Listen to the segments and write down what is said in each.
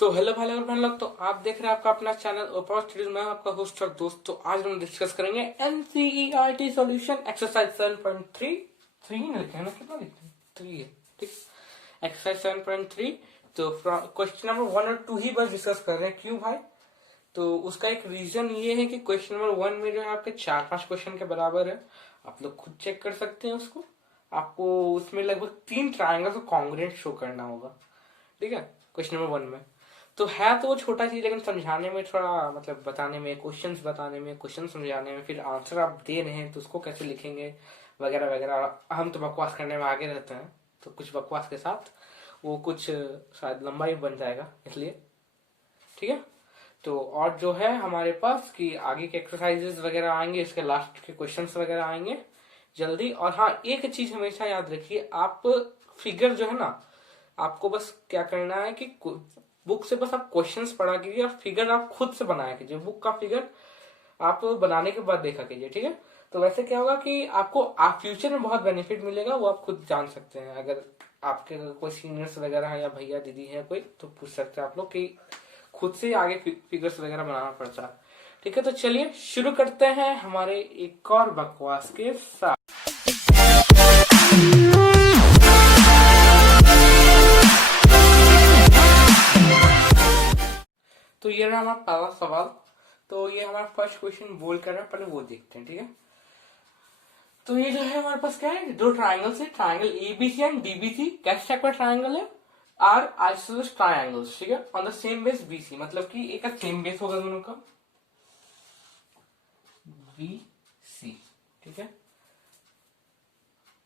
So hello भाई और बहन लोग, तो आप देख रहे हैं आपका अपना चैनल ओपर स्टडीज में आपका होस्ट और दोस्त। तो आज हम डिस्कस करेंगे एनसीईआरटी सॉल्यूशन एक्सरसाइज 7.3 3 लिखते हैं ना, कितना लिखते हैं 3 है, ठीक। एक्सरसाइज 7.3। तो क्वेश्चन नंबर 1 और 2 ही बस डिस्कस कर रहे हैं। क्यों भाई? तो उसका एक रीजन ये है कि क्वेश्चन नंबर 1 में जो है आपके 4-5 क्वेश्चन के बराबर है। आप लोग खुद चेक कर सकते हैं उसको। आपको उसमें लगभग 3 ट्रायंगल को कॉन्ग्रुएंट शो करना होगा, ठीक है, क्वेश्चन नंबर 1 में। तो है तो वो छोटा चीज, लेकिन समझाने में थोड़ा मतलब बताने में, क्वेश्चंस बताने में, क्वेश्चन समझाने में, फिर आंसर आप दे रहे हैं तो उसको कैसे लिखेंगे वगैरह वगैरह। हम तो बकवास करने में आगे रहते हैं, तो कुछ बकवास के साथ वो कुछ शायद लंबा ही बन जाएगा, इसलिए ठीक है। तो और जो है हमारे पास कि आगे के एक्सरसाइजेस वगैरह आएंगे, इसके लास्ट के क्वेश्चंस वगैरह आएंगे जल्दी। और हाँ, एक चीज हमेशा याद रखिए, आप फिगर जो है ना, आपको बस क्या करना है कि बुक से बस आप क्वेश्चंस पढ़ा कीजिए और फिगर आप खुद से बनाया कीजिए। बुक का फिगर आप बनाने के बाद देखा कीजिए, ठीक है। तो वैसे क्या होगा कि आपको फ्यूचर में बहुत बेनिफिट मिलेगा, वो आप खुद जान सकते हैं। अगर आपके कोई सीनियर्स वगैरह है या भैया दीदी है कोई, तो पूछ सकते हैं आप लोग कि खुद से आगे फिगर्स वगैरह बनाना पड़ता है, ठीक है। तो चलिए शुरू करते हैं हमारे एक और बकवास के साथ। तो ये रहा हमारा पहला सवाल। तो ये हमारा फर्स्ट क्वेश्चन बोल कर रहा है, पहले वो देखते हैं, ठीक है। तो ये जो है हमारे पास क्या है, दो ट्राइंगल्स है, ट्राइंगल एबीसी एंड डीबीसी। कैसे टाइप का ट्राइंगल है? आर आइसोसलेस ट्राइंगल्स, ठीक है, on the same base BC. मतलब कि एक का सेम बेस होगा दोनों का, बीसी, ठीक है।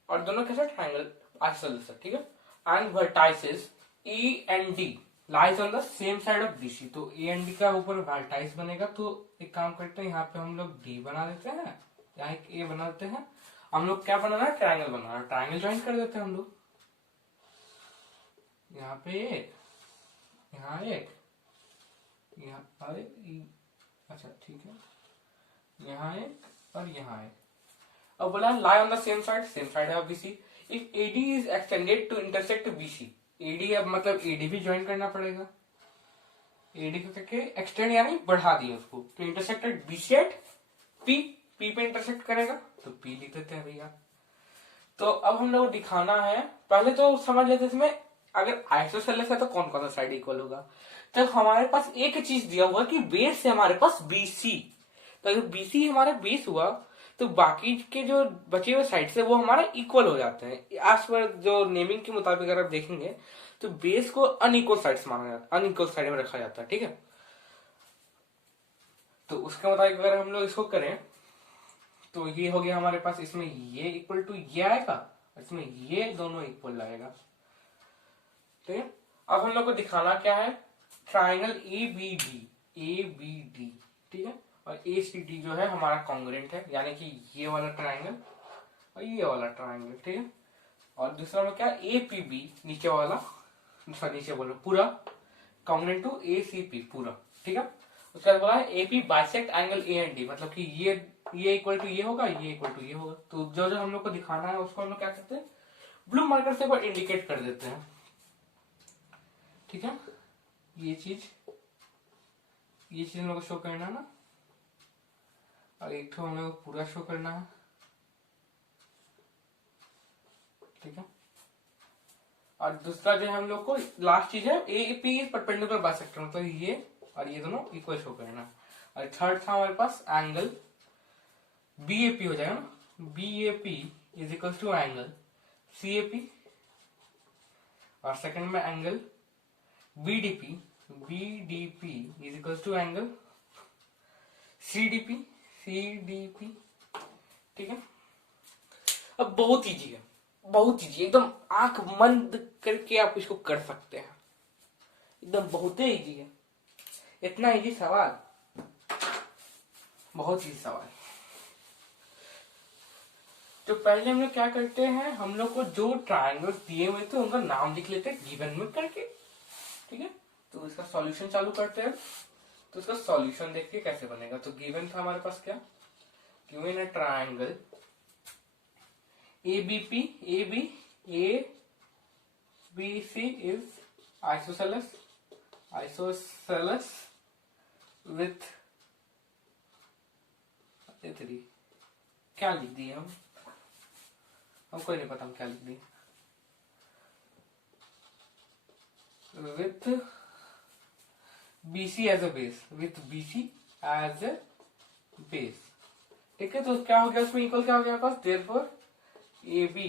और दोनों कैसे ट्राइंगल आइसोसलेस है, ठीक है। And vertices E and D lies on the same side of BC. तो ए एंड डी का ऊपर वर्टाइस बनेगा। तो एक काम करते हैं, यहाँ पे हम लोग डी बना देते हैं, यहाँ एक ए बना देते हैं। हम लोग क्या बनाना है? ट्राइंगल बनाना है। ट्राइंगल ज्वाइन कर देते हैं हम लोग। यहाँ पे एक, यहाँ एक, यहाँ अरे अच्छा ठीक है, यहाँ एक और यहाँ एक। अब बोला lie on the same side है BC. If AD is extended to intersect BC. AD अब मतलब एडी भी ज्वाइन करना पड़ेगा। एडी को करके एक्सटेंड यानी बढ़ा दिए उसको, तो intersected BC at P. P पे इंटरसेक्ट करेगा तो पी लिख देते हैं भैया। तो अब हम लोग दिखाना है, पहले तो समझ लेते इसमें अगर आइसोसेलेस है तो कौन कौन सा साइड इक्वल होगा। तो हमारे पास एक चीज दिया हुआ कि बेस से हमारे पास बीसी। तो अगर बीसी हमारा बेस हुआ तो बाकी के जो बचे हुए साइड से वो हमारे इक्वल हो जाते हैं। आज पर जो नेमिंग के मुताबिक अगर आप देखेंगे तो बेस को अनइक्वल साइड्स माना जाता है, अनइक्वल साइड में रखा जाता है, ठीक है। तो उसके मुताबिक अगर हम लोग इसको करें तो ये हो गया हमारे पास, इसमें ये इक्वल टू ये आएगा, इसमें ये दोनों इक्वल आएगा, ठीक है। अब हम लोग को दिखाना क्या है? ट्राइंगल ए बी डी, ठीक है। और ए सी डी जो है हमारा कॉन्ग्रुएंट है, यानी कि ये वाला ट्राइंगल और ये वाला ट्राइंगल, ठीक है। और दूसरा में क्या? ए पी बी नीचे वाला, नीचे बोलो पूरा congruent to A C P पूरा, ठीक है। उसके बाद बोला है A P bisect angle A and D, मतलब कि ये इक्वल टू ये होगा, ये इक्वल टू ये होगा। तो जो जो हम लोग को दिखाना है उसको हम लोग क्या करते हैं, ब्लू मार्कर से इंडिकेट कर देते हैं, ठीक है। ये चीज हम लोग को शो करना है ना, और एक तो हम लोग को पूरा शो करना है, ठीक है। और दूसरा जो है हम लोग को लास्ट चीज है A P is perpendicular bisector, मतलब ये और ये दोनों इक्वल शो करना है। और थर्ड था हमारे पास एंगल बी ए पी हो जाएगा ना, B A P is equal to angle C A P. और सेकंड में angle B D P is equal to angle C D P, ठीक है। अब बहुत इजी है, बहुत इजी, एकदम आंख बंद करके आप इसको कर सकते हैं, एकदम बहुत ही इजी है। इतना इजी सवाल, बहुत इजी सवाल। तो पहले हम लोग क्या करते हैं, हम लोग को जो ट्राइंगल्स दिए हुए थे उनका नाम लिख लेते हैं गिवन में करके, ठीक है। तो इसका सॉल्यूशन चालू करते हैं। तो इसका सॉल्यूशन देखिए कैसे बनेगा। तो गिवन था हमारे पास क्या, गिवन है triangle A B C is isosceles isosceles with three, क्या लिख दिए हम, हमको नहीं पता हम क्या लिख दिए, with BC as a base, with BC as a base. ठीक है, तो क्या हो गया उसमें इक्वल, क्या हो गया, therefore AB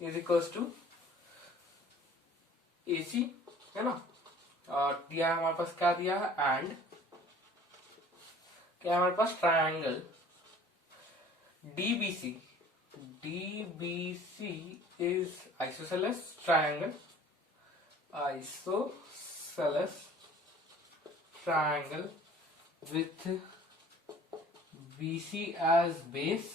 is equals to AC, है ना। और दिया है हमारे पास, क्या दिया है, एंड क्या हमारे पास, triangle DBC, DBC is isosceles triangle, isosceles triangle with BC as base।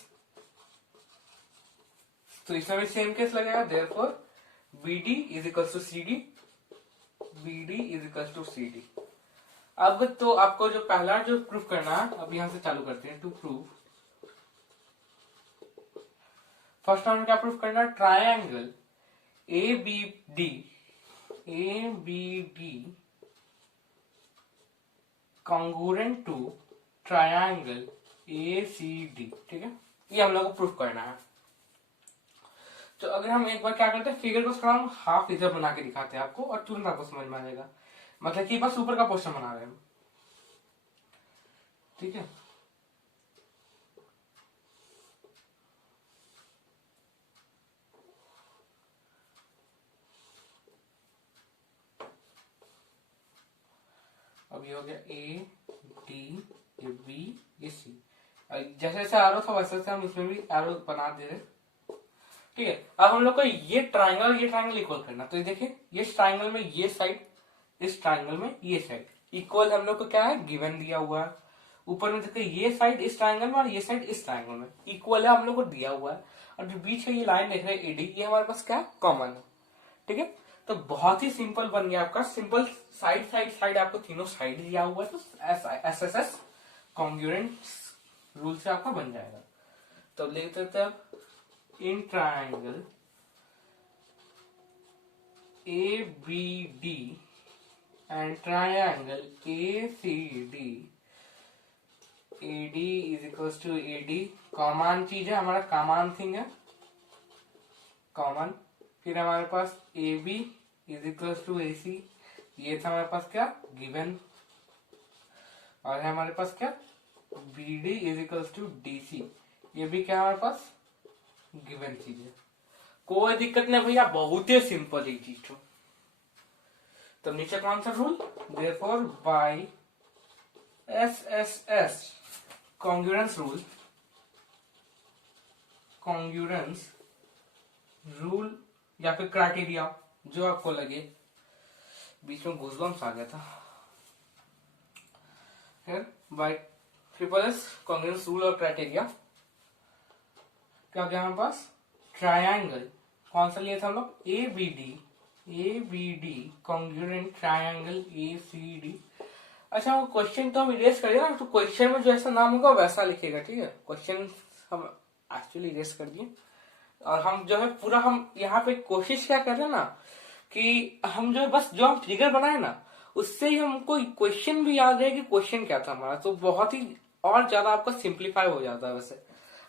तो इसमें भी सेम केस लगेगा, therefore BD is equals to CD, BD is equals to CD। अब तो आपको जो पहला जो प्रूफ करना है, अब यहां से चालू करते हैं। टू प्रूव, फर्स्ट राउंड क्या प्रूफ करना है, triangle ABD congruent to triangle ACD। ठीक है, ये हम लोग को प्रूफ करना है। तो अगर हम एक बार क्या करते हैं, फिगर को थोड़ा हम हाफ इधर बना के दिखाते हैं आपको, और तुरंत आपको समझ में आ जाएगा, मतलब कि बस ऊपर का पोर्शन बना रहे हैं हम। ठीक है, अब ये हो गया AD, ये B, ये C। जैसे जैसे एरो था वैसे वैसे हम इसमें भी एरो बना दे रहे। ठीक है, अब हम लोग को ये ट्राइंगल इक्वल करना। तो देखिए, ये ट्राइंगल में ये साइड, इस ट्राइंगल में ये साइड इक्वल हम लोग को क्या है, गिवन दिया हुआ है। ऊपर में देखिए, ये साइड इस ट्राइंगल में और ये साइड इस ट्राइंगल में इक्वल है, हम लोग को दिया हुआ है। और जो बीच में ये लाइन देख रहे हैं AD, ये हमारे पास क्या कॉमन है। ठीक है, तो बहुत ही सिंपल बन गया आपका, सिंपल साइड साइड साइड आपको तीनों साइड दिया हुआ है, तो SSS कॉन्ग्रुएंट रूल से आपका बन जाएगा। तो लिख देते हैं, in triangle ABD and triangle ACD, AD is equals to AD, common चीज है हमारा, कॉमन थिंग है, कॉमन। फिर हमारे पास AB is equals to AC, ये था हमारे पास क्या, गिवन। और है हमारे पास क्या, BD is equals to DC, ये भी क्या हमारे पास गिवन चीज है। कोई दिक्कत नहीं भैया, बहुत ही सिंपल ही चीज तो। तो नीचे कौन सा rule, therefore by SSS congruence rule, congruence rule या फिर क्राइटेरिया, जो आपको लगे। बीच में गूज़बम्स आ गया था। फिर बाय SSS कॉन्ग्रुएंस रूल और क्राइटेरिया, क्या गया हमारे पास, ट्रायंगल कौन सा लिया था हम लोग, ABD कॉन्ग्रुएंट ट्रायंगल ACD। अच्छा, वो क्वेश्चन तो हम इरेज करेंगे ना, तो क्वेश्चन में जो ऐसा नाम होगा वैसा लिखेगा। ठीक है, क्वेश्चन हम एक्चुअली इरेज कर दिए, और हम जो है पूरा हम यहाँ पे कोशिश क्या कर रहे हैं ना, कि हम जो बस जो हम फिगर बनाए ना, उससे ही हमको क्वेश्चन भी याद रहे कि क्वेश्चन क्या था हमारा, तो बहुत ही और ज्यादा आपका सिंप्लीफाई हो जाता है। वैसे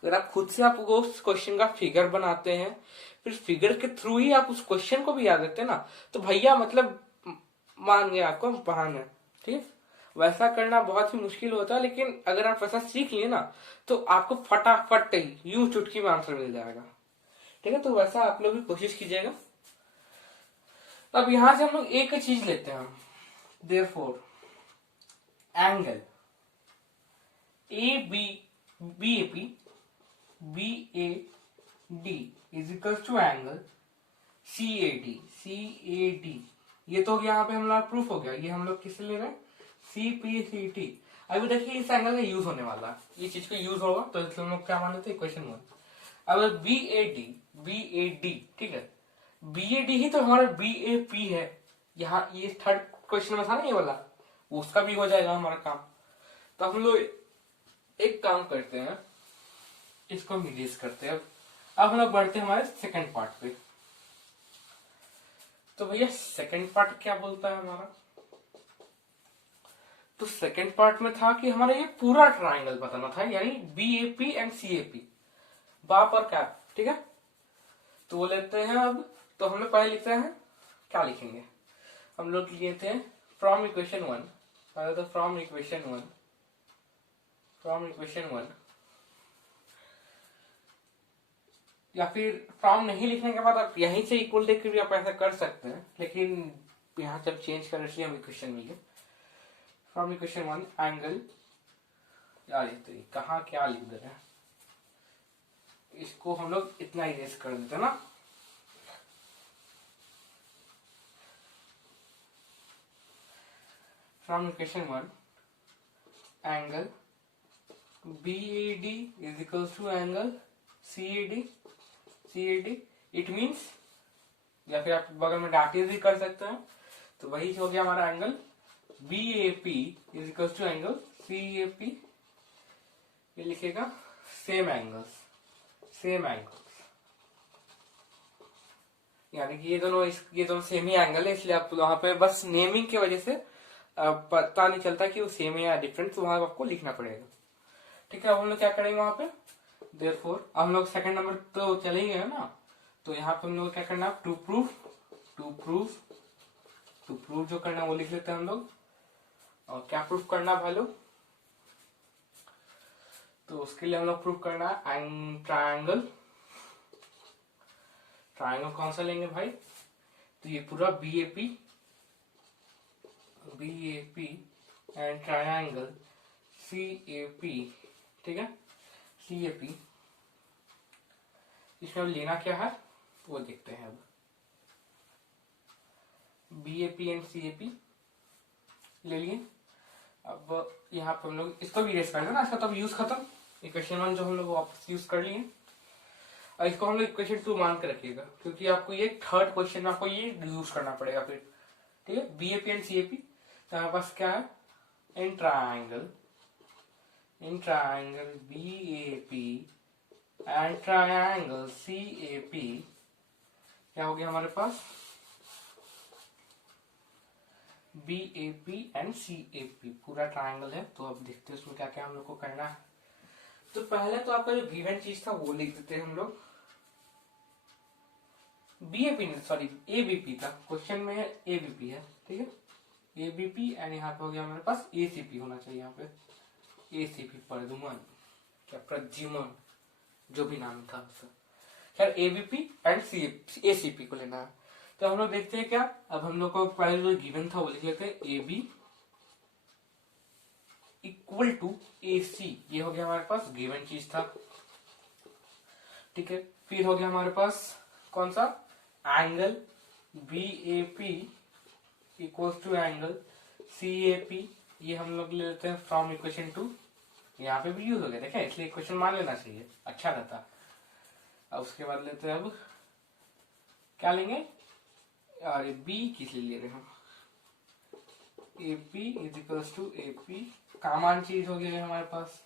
अगर आप खुद से आप उस क्वेश्चन का फिगर बनाते हैं, फिर फिगर के थ्रू ही आप उस क्वेश्चन को भी याद रखते हैं ना, तो भैया मतलब मान गया आपको महान है। ठीक है, वैसा करना बहुत ही मुश्किल होता है, लेकिन अगर आप वैसा सीख लिए ना, तो आपको फटाफट यूं चुटकी में आंसर मिल जाएगा। ठीक है, तो वैसा आप लोग भी कोशिश कीजिएगा। अब यहां से हम लोग एक चीज लेते हैं हम, therefore angle BAD is equal to angle CAD। ये तो यहाँ पे हम लोग प्रूफ हो गया। ये हम लोग किससे ले रहे हैं, CPCT। अभी देखिए इस एंगल का यूज होने वाला है, ये चीज का यूज होगा, तो इसलिए हम लोग क्या मान लेते हैं, इक्वेशन 1। अब BAD, ठीक है, BAD ही तो हमारा BAP है। यहाँ ये थर्ड क्वेश्चन में था ना ये वाला, उसका भी हो जाएगा हमारा काम। तो हम लोग एक काम करते हैं, इसको हम रिलीज करते हैं। अब हम लोग बढ़ते हैं हमारे सेकंड पार्ट पे। तो भैया सेकंड पार्ट क्या बोलता है हमारा, तो सेकंड पार्ट में था कि हमारा ये पूरा ट्राइंगल बताना था, यानी BAP एंड CAP, बाप और कैप, ठीक है। तो वो लेते हैं अब। तो हम लोग पहले लिखते हैं, क्या लिखेंगे हम लोग, लिए थे फ्रॉम इक्वेशन 1, पहले तो फ्रॉम इक्वेशन 1, या फिर फ्रॉम नहीं लिखने के बाद आप यहीं से इक्वल देख के भी आप ऐसा कर सकते हैं, लेकिन यहाँ जब चेंज कर इसलिए हम इक्वेशन में लिए फ्रॉम इक्वेशन 1 एंगल, यार तो कहाँ क्या लिख दे रहे हैं, इसको हम लोग इतना इरेज कर देते हैं ना। From equation 1 angle BAD is equals to angle CAD, it means, या फिर आप बगल में डाटिस भी कर सकते हैं, तो वही हो गया हमारा angle BAP is equals to angle CAP। ये लिखेगा सेम एंगल्स, यानी कि ये दोनों सेम ही एंगल है, इसलिए आप वहां पे बस नेमिंग की वजह से पता नहीं चलता कि वो सेम है या डिफरेंट, तो वहां आपको लिखना पड़ेगा, ठीक है। अब हम लोग क्या करेंगे वहां पे, देयरफॉर हम लोग सेकंड नंबर तो चले गए ना, तो यहाँ पे हम लोग क्या करना, टू प्रूव जो करना वो लिख लेते हैं हम लोग। और क्या प्रूफ करना भाई लोग, तो उसके लिए हम लोग प्रूफ करना ट्रायंगल कौन सा लेंगे भाई, तो ये पूरा BAP एंड ट्रायंगल CAP, ठीक है, CAP। इसमें लेना क्या है वो देखते हैं। अब BAP एंड CAP ले लिए। अब यहाँ पे हम लोग इसको भी इरेज कर देना, इसका तो अब यूज खत्म, इक्वेशन 1 जो हम लोग वापस यूज कर लिए, और इसको हम लोग इक्वेशन 2 मान के रखिएगा, क्योंकि आपको ये थर्ड क्वेश्चन में आपको ये यूज करना पड़ेगा फिर, ठीक है। BAP एंड CAP, तो हमारे पास क्या है, in triangle BAP and triangle CAP, क्या हो गया हमारे पास, BAP एंड CAP पूरा ट्राइंगल है। तो अब देखते हैं उसमें क्या क्या हम लोग को करना है। तो पहले तो आपका जो गिवन चीज था वो लिख देते हैं हम लोग, ABP था, क्वेश्चन में ABP है, ठीक है, ABP एंड यहाँ पे हो गया हमारे पास ACP होना चाहिए, यहाँ पे ACP प्रद्युमन, क्या प्रद्युमन, जो भी नाम था उसका, खैर ABP एंड ACP को लेना है। तो हम लोग देखते हैं क्या, अब हम लोग को पहले जो गिवन था वो लिख लेते हैं AB इक्वल टू AC, ये हो गया हमारे पास गिवन चीज था, ठीक है। फिर हो गया हमारे पास कौन सा, angle BAP equals to angle CAP, ये हम लोग ले लेते हैं फ्रॉम इक्वेशन 2, यहाँ पे भी यूज हो गया, देखा, इसलिए इक्वेशन मान लेना चाहिए, अच्छा रहता। अब उसके बाद लेते हैं, अब क्या लेंगे, अरे B किस लिए ले रहे हैं, AP is equals to AP, common चीज हो गया हमारे पास,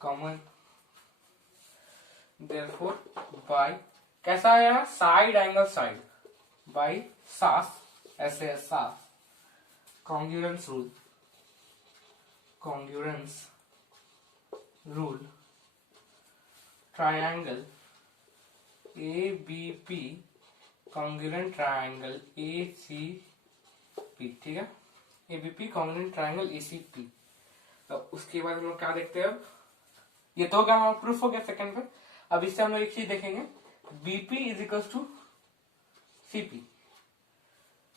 कॉमन, देयरफॉर बाय, कैसा आया, side angle side, by SAS, SAS congruence rule, triangle ABP congruent triangle ACP, ठीक है, ABP कॉन्ग्रुएंट ट्रायंगल ACP। अब उसके बाद हम लोग क्या देखते हैं, अब ये तो क्या प्रूफ हो गया सेकंड पे। अब इससे हम लोग एक चीज देखेंगे, BP is equal to CP,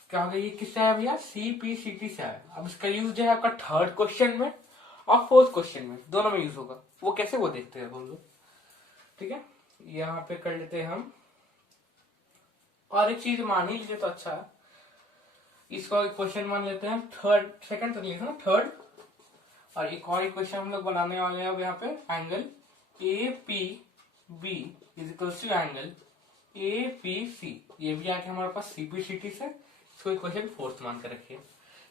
क्या हो गया, ये किससे आया भैया, CPCT से आया। अब इसका यूज जो है आपका थर्ड क्वेश्चन में और फोर्थ क्वेश्चन में दोनों में यूज होगा, वो कैसे वो देखते हैं हम लोग, ठीक है। यहाँ पे कर लेते हैं हम, और एक चीज मान ही लीजिए तो अच्छा है, इसको क्वेश्चन मान लेते हैं थर्ड, सेकंड तो लिखा ना थर्ड, और एक और इक्वेशन हम लोग बनाने वाले हैं अब यहाँ पे, angle APB is equal to angle APC, ये भी आके हमारे पास CPCT से, इसको इक्वेशन फोर्थ मान कर रखिए।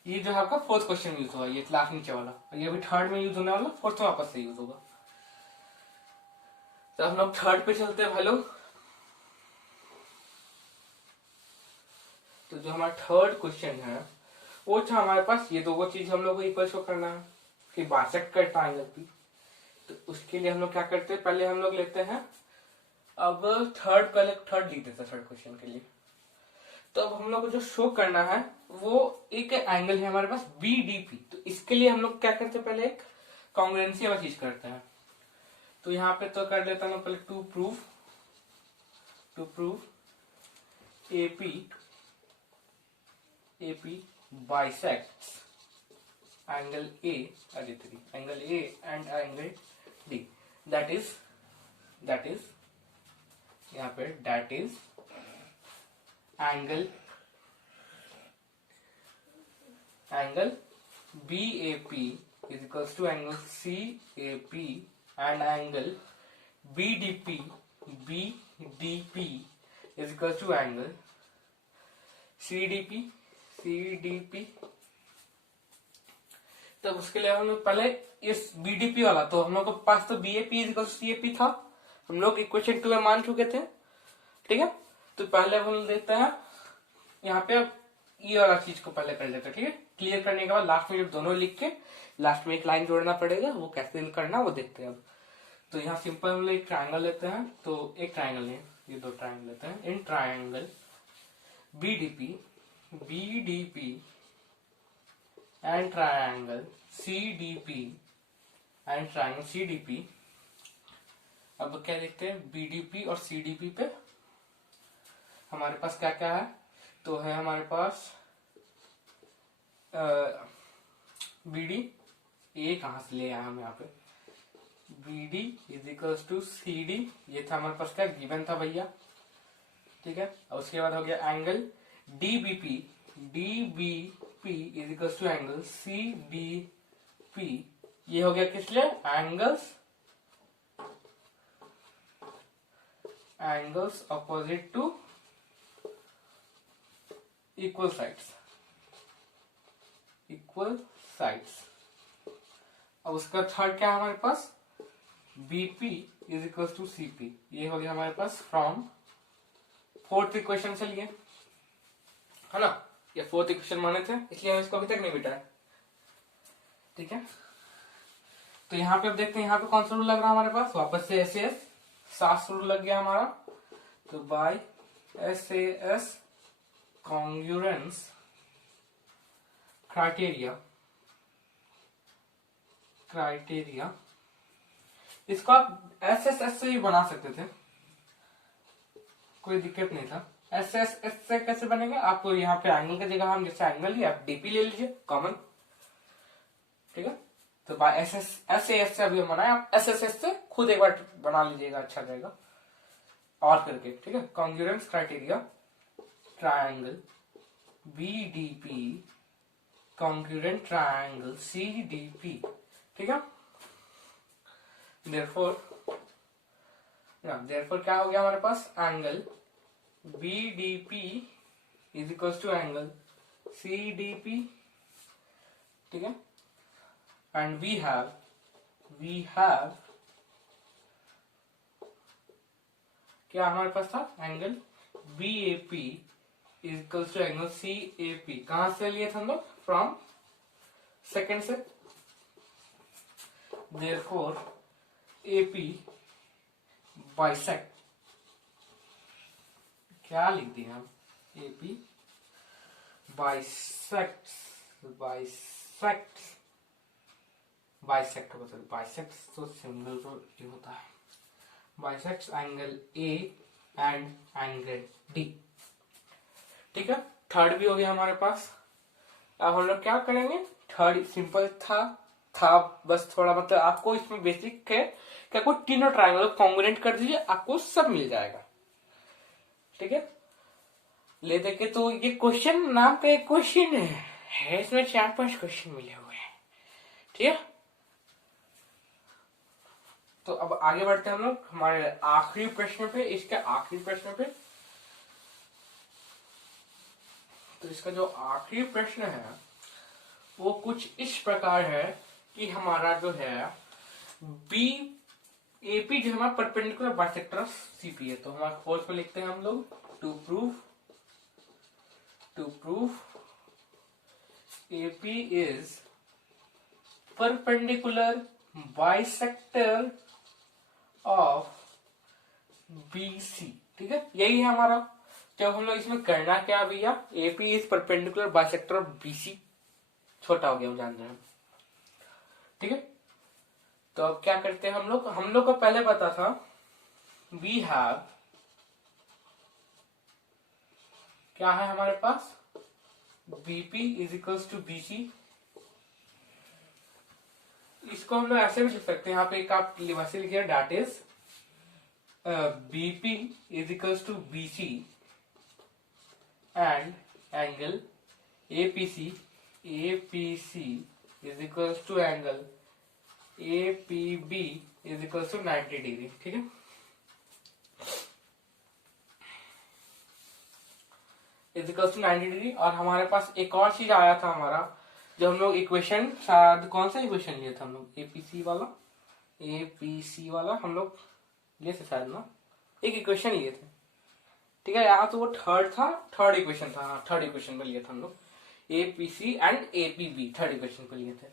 ये जो है आपका फोर्थ क्वेश्चन यूज होगा, ये लास्ट नीचे वाला, और ये भी थर्ड में यूज होने वाला, फोर्थ में वापस से यूज होगा। तो हम लोग थर्ड पे चलते हैं भाई लोग। तो जो हमारा थर्ड क्वेश्चन है वो था हमारे पास, ये दो चीज हम लोग को इक्वल शो करना है कि बाइसेक्ट का ट्राइंगल भी। तो उसके लिए हम लोग क्या करते हैं, पहले हम लोग लेते हैं, अब पहले थर्ड लिख देते हैं थर्ड क्वेश्चन के लिए। तो अब हम लोग को जो शो करना है वो एक एंगल है हमारे पास बीडीपी। तो इसके लिए हम लोग क्या करते हैं, पहले एक कॉन्ग्रुएंसी वाला चीज करते हैं। तो यहाँ पे तो कर लेता हूँ पहले to prove AP bisects angle A angle A and angle D, that is यहाँ पे that is angle BAP is equals to angle CAP and angle BDP is equals to angle CDP। तब उसके लिए हम लोग पहले इस बीडीपी वाला, तो हम लोग के पास तो BAP is equal to CAP था, हम लोग इक्वेशन 2 में मान चुके थे, ठीक है। तो पहले हम देखते हैं यहाँ पे, अब ये वाला चीज को पहले कर लेते हैं, ठीक है। क्लियर करने के बाद लास्ट में दोनों लिख के लास्ट में एक लाइन जोड़ना पड़ेगा, वो कैसे करना वो देखते हैं अब। तो यहाँ सिंपल हम लोग एक ट्राइंगल लेते हैं, तो एक ट्राइंगल नहीं, ये दो ट्राइंगल लेते हैं। In triangle BDP and triangle CDP अब क्या देखते हैं, बीडीपी और सीडीपी पे हमारे पास क्या क्या है। तो है हमारे पास बीडी, ये कहां से ले आए हम यहाँ पे, BD is equals to CD, ये था हमारे पास क्या गिवन था भैया, ठीक है। और उसके बाद हो गया angle DBP is equals to angle CDP, ये हो गया किस लिए, angles opposite to equal sides. अब उसका थर्ड क्या है हमारे पास, BP is equals to CP, ये हो गया हमारे पास फ्रॉम फोर्थ इक्वेशन से लिए, है ना। ये फोर्थ इक्वेशन माने थे, इसलिए हम इसको अभी तक नहीं बिठाए, ठीक है। तो यहाँ पे अब देखते हैं यहाँ पे कौन सा रूल लग रहा है हमारे पास, वापस से SAS 7 रूल लग गया हमारा। तो बाय SAS कॉन्ग्रुएंस क्राइटेरिया, इसको आप SSS से भी बना सकते थे, कोई दिक्कत नहीं था। SSS से कैसे बनेगा, आपको यहाँ पे एंगल की जगह हम जैसे एंगल ही आप डीपी ले लीजिए कॉमन, ठीक है। तो बाय SAS से अभी हम बनाए, आप SSS से खुद एक बार बना लीजिएगा, अच्छा रहेगा और करके, ठीक है। Congruence criteria triangle BDP congruent triangle CDP, ठीक है। देयरफॉर क्या हो गया हमारे पास, angle BDP is equal to angle CDP, ठीक है। एंड वी हैव क्या हमारे पास था, angle BAP is equal to angle CAP, कहां से लिए थे हम लोग, फ्रॉम सेकेंड से। देयरफॉर AP बाइसेक्ट, क्या लिख दिए हम, AP बाइसेक्ट तो सिंगल रूल होता है, bisect angle A and angle D, ठीक है। थर्ड भी हो गया हमारे पास। अब हम लोग क्या करेंगे, थर्ड सिंपल था बस थोड़ा, मतलब आपको इसमें बेसिक है कि आपको तीनों ट्रायंगल कॉन्ग्रुएंट कर दीजिए, आपको सब मिल जाएगा, ठीक है। ले देखे तो ये क्वेश्चन नाम का एक क्वेश्चन है, इसमें 4-5 क्वेश्चन मिले हुए हैं, ठीक है। तो अब आगे बढ़ते हैं हम लोग हमारे आखिरी प्रश्न पे, इसके आखिरी प्रश्न पे। तो इसका जो आखिरी प्रश्न है वो कुछ इस प्रकार है कि हमारा जो है AP जो हमारा परपेंडिकुलर बाइसेक्टर CP है। तो हमारा फोर्थ पे लिखते हैं हम लोग to prove AP is perpendicular bisector of BC। ठीक है, यही है हमारा। जब हम लोग इसमें करना क्या भैया, AP is perpendicular bisector of BC। छोटा हो गया, हम जान रहे हैं। ठीक है, तो अब क्या करते हैं हम लोग को पहले पता था वी हैव, क्या है हमारे पास, BP is equals to BC। इसको हम लोग ऐसे भी लिख सकते हैं, यहाँ पे एक आप वैसे लिखिए, that is BP is equals to BC and angle APC is equals to angle APB is equals to 90 degree. ठीक है, इज इक्वल्स टू 90 डिग्री। और हमारे पास एक और चीज आया था हमारा, जो हम लोग इक्वेशन, शायद कौन सा इक्वेशन लिए था हम लोग, APC वाला हम लोग लिए थे शायद ना, एक इक्वेशन लिए थे। ठीक है, यहाँ तो वो थर्ड इक्वेशन था, हाँ थर्ड इक्वेशन में लिए थे हम लोग, APC and APB third equation पे लिए थे।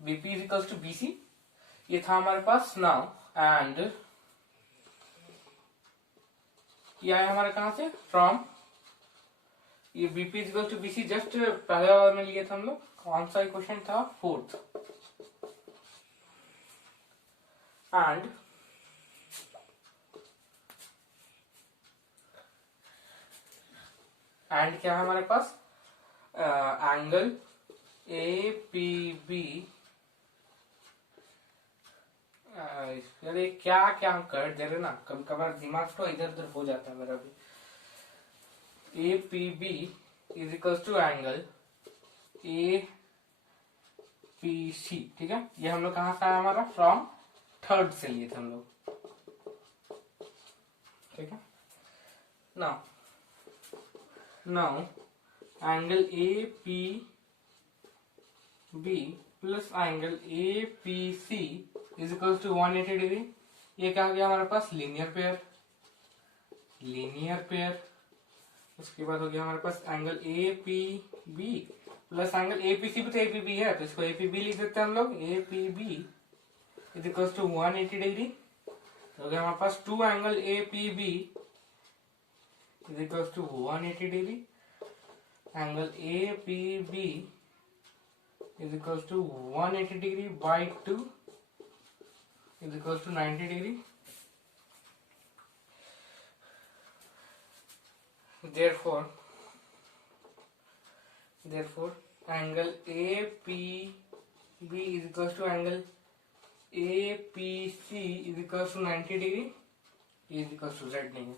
BP is equals to BC ये था हमारे पास नाउ, एंड ये आया हमारे कहां से, फ्रॉम, ये BP is equal to BC just पहले वाले में लिए थे हम लोग। कौन सा इक्वेशन था, फोर्थ। एंड क्या है हमारे पास, एंगल APB। अरे क्या क्या हम कर दे रहे ना, कभी कभार दिमाग तो इधर उधर हो जाता है मेरा भी। APB is equals to angle APC। ठीक है, ये हम लोग कहाँ से आया हमारा, फ्रॉम थर्ड से लिए थे हम लोग। ठीक है, now angle APB plus angle APC is equals to 180 degree. ये क्या हो गया हमारे पास, लीनियर पेयर। उसके बाद हो गया हमारे पास angle APB plus angle APC भी तो APB है, तो इसको APB लिख देते हैं हम लोग। APB is equals to 180 degree. हो गया हमारे पास 2 angle APB is equals to 180 degree. Angle APB is equals to 180 degree by 2 is equals to 90 degree. Therefore, angle APB is equals to angle APC is equals to 90 degree. is equals to Z नहीं है,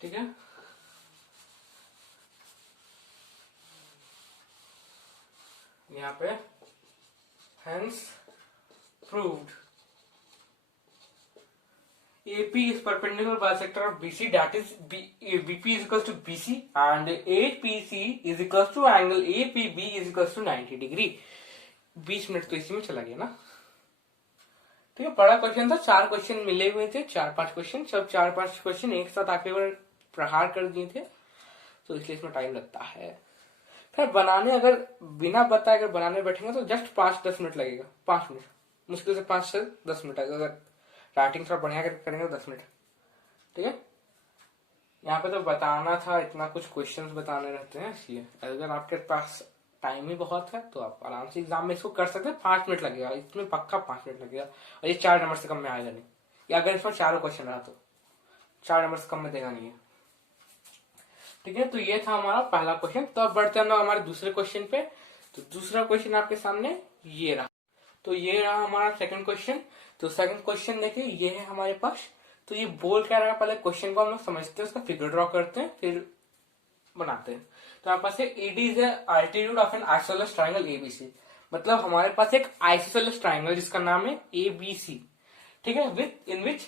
ठीक है। यहाँ पे hence proved AP is perpendicular bisector of BC, that is BP is equals to BC and APC is equals to angle APB is equals to 90 degree. 20 minute तो इसी में चला गया ना। ठीक है, बड़ा क्वेश्चन था, 4 क्वेश्चन मिले हुए थे, 4-5 क्वेश्चन, सब 4-5 क्वेश्चन एक साथ आके प्रहार कर दिए थे, तो इसलिए इसमें टाइम लगता है। फिर बनाने, अगर बिना बताए अगर बनाने बैठेंगे तो जस्ट 5-10 मिनट लगेगा, 5 मिनट मुश्किल से 5 से 10 मिनट, अगर राइटिंग थोड़ा बढ़िया करेंगे तो 10 मिनट। ठीक है, यहाँ पे तो बताना था, इतना कुछ क्वेश्चंस बताने रहते हैं, इसलिए अगर आपके पास टाइम ही बहुत है तो आप आराम से एग्जाम में इसको कर सकते हैं। 5 मिनट लगेगा इसमें, पक्का 5 मिनट लगेगा, और ये 4 नंबर से कम में आएगा नहीं, या अगर इसमें 4 क्वेश्चन रहा तो 4 नंबर से कम में देगा नहीं है। ठीक है, तो ये था हमारा पहला क्वेश्चन। तो अब बढ़ते हैं हमारे दूसरे क्वेश्चन पे। तो दूसरा क्वेश्चन आपके सामने ये रहा, तो ये रहा हमारा सेकंड क्वेश्चन। तो सेकंड क्वेश्चन देखिए, ये है हमारे पास। तो ये बोल क्या रहा है, पहले क्वेश्चन को हम लोग समझते हैं, उसका फिगर ड्रॉ करते हैं, फिर बनाते हैं। तो हमारे पास AD is altitude of an isosceles triangle ABC, मतलब हमारे पास एक आइसोसेलेस ट्रायंगल जिसका नाम है एबीसी। ठीक है, with in which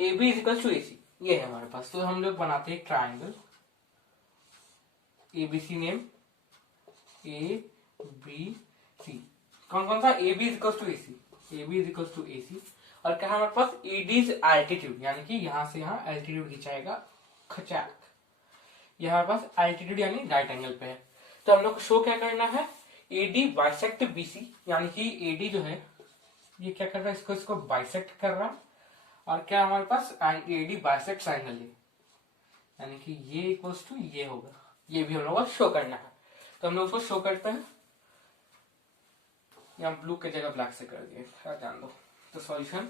AB is equal to AC, ये है हमारे पास। तो हम लोग बनाते हैं ट्रायंगल एबीसी, नेम ABC। कौन कौन सा, AB is equal to AC, AB is equal to AC, और क्या हमारे पास AD इज एल्टीट्यूड, यानी कि यहां से यहां एल्टीट्यूड खिंचाएगा, खचाक। ये हमारे पास एल्टीट्यूड यानी राइट एंगल पे है। तो हम लोग को शो क्या करना है, एडी बाइसेक्ट बीसी, यानी कि एडी जो है ये क्या कर रहा है, इसको बाइसेक्ट कर रहा है, और क्या हमारे पास एडी बाइसेक्ट एंगल है, यानी कि ये इक्वल्स टू ये होगा, ये भी हम लोग को शो करना है। तो हम लोग उसको शो करते हैं, यहाँ ब्लू की जगह ब्लैक से कर दिए, क्या जान दो। तो सॉल्यूशन,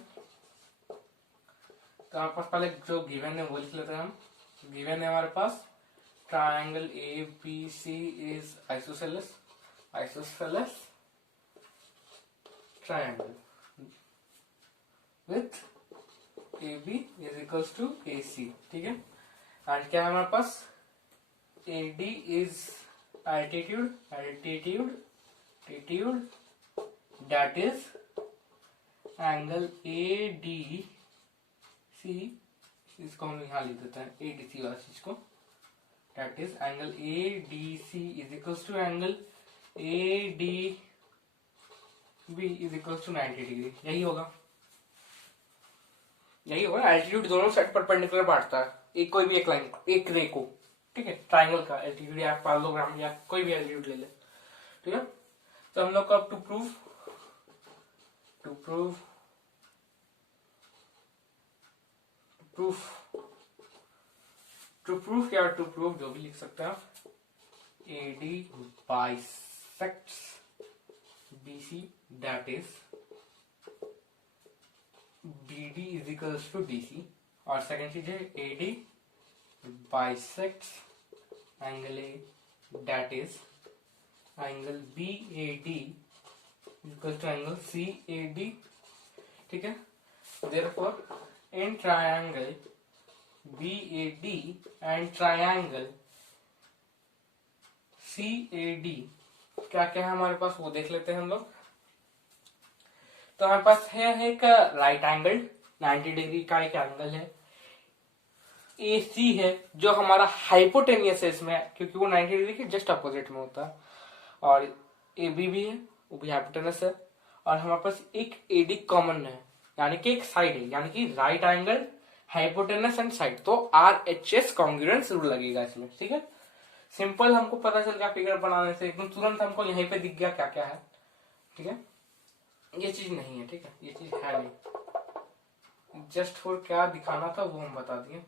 तो हमारे पास पहले जो गिवन है वो लिख लेते हैं हम। गिवन है हमारे पास triangle A B C is isosceles triangle with A B is equals to A C, ठीक है। एंड क्या है हमारे पास, A D is altitude that is angle ADC, इसको हम यहाँ लिख देते हैं ADC वाला चीज को, that is angle ADC is equals to angle ADB is equals to 90 degree. यही होगा एल्टीट्यूड दोनों साइड परपेंडिकुलर बांटता है, एक कोई भी एक लाइन एक रे को, ठीक है। ट्राइंगल का एल्टीट्यूड या पैरेललोग्राम या कोई भी एल्टीट्यूड ले ले, ठीक है। तो हम लोग को अब टू प्रूफ जो भी लिख सकते हैं आप, AD bisects BC that is BD is equals to DC, और सेकेंड चीज है AD bisects angle A that is angle BAD is equals to angle CAD, ठीक है। Therefore in triangle BAD and triangle CAD क्या क्या है हमारे पास वो देख लेते हैं हम लोग। तो हमारे पास है एक राइट एंगल 90 डिग्री का एक एंगल है, AC है जो हमारा हाइपोटेनियस है इसमें, क्योंकि वो 90 डिग्री के जस्ट अपोजिट में होता है, और AB भी है वो भी हाइपोटेनस है, और हमारे पास एक AD कॉमन है, यानी कि एक साइड है, यानी कि right angle hypotenuse and side, तो RHS कॉन्ग्रुएंस रूल लगेगा इसमें, ठीक है। सिंपल हमको पता चल गया फिगर बनाने से, एकदम तुरंत हमको यहीं पे दिख गया क्या क्या है, ठीक है। ये चीज नहीं है, ठीक है, ये चीज है नहीं, जस्ट फॉर क्या दिखाना था वो हम बता दिए,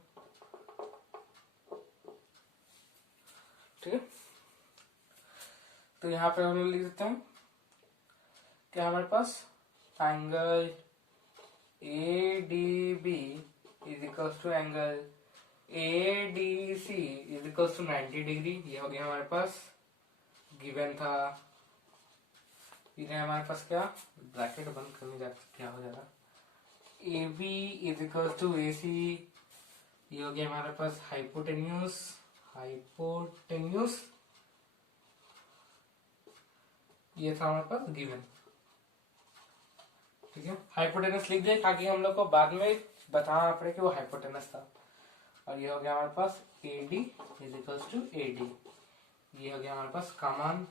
ठीक है। तो यहाँ पे हम लिख देते हैं क्या हमारे पास angle ADB is equals to angle ADC is equals to 90 degree, ये हो गया हमारे पास गिवन था। इधर हमारे पास क्या, ब्रैकेट बंद करने जाते क्या हो जाएगा, AB is equal to AC, ये हो गया हमारे पास हाइपोटेन्यूस, ये था हमारे पास गिवन, ठीक है। हाइपोटेनस लिख दिया ताकि हम लोग को बाद में बताना पड़े कि वो हाइपोटेनस था, और ये हो गया हमारे पास AD is equal to AD, ये हो गया हमारे पास कॉमन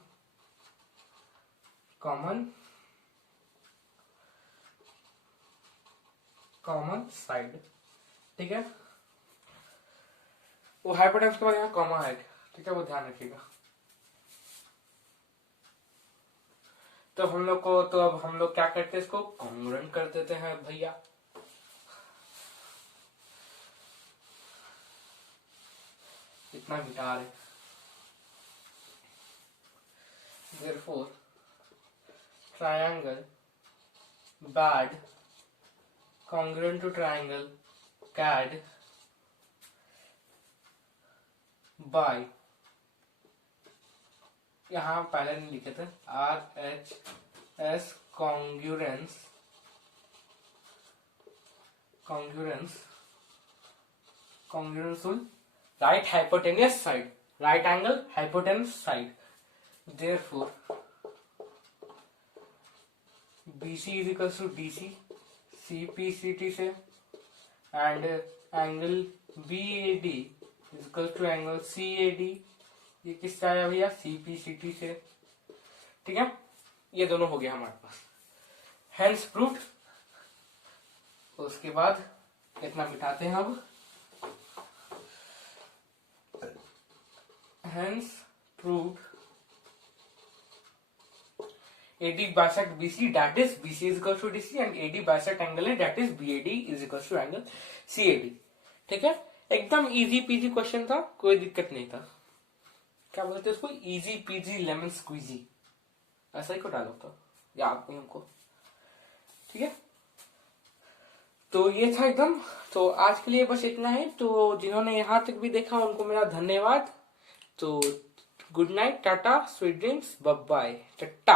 साइड, ठीक है। वो हाइपोटेनस के बाद यहाँ कॉमा है, ठीक है, वो ध्यान रखिएगा। तो हम लोग को, तो अब हम लोग क्या करते हैं, इसको कॉन्ग्रुएंट कर देते हैं भैया। इतना मिटा रहे, therefore triangle BAD congruent to triangle CAD by, यहाँ पहले नहीं लिखे थे, RHS congruence rule, right hypotenuse side, right angle hypotenuse side, therefore BC is equals to DC CPCT से, and angle BAD is equals to angle CAD, ये किससे आया भैया, CPCT से, ठीक है। ये दोनों हो गया हमारे पास, हेंस प्रूव्ड। उसके बाद इतना मिटाते हैं अब, hence proved AD bisect BC, that is BC is equal to DC, and AD bisect angle है, that is BAD is equal to angle CAD. ठीक है, एकदम इजी पीजी क्वेश्चन था, कोई दिक्कत नहीं था. क्या बोलते हैं उसको, इजी पीजी लेमन स्क्वीजी, ऐसा ही को डायलॉग था, याद नहीं हमको. ठीक है, तो ये था एकदम. तो आज के लिए बस इतना है. तो जिन्होंने यहां तक भी देखा उनको मेरा धन्यवाद. तो good night, tata, sweet dreams, bye bye, Tata.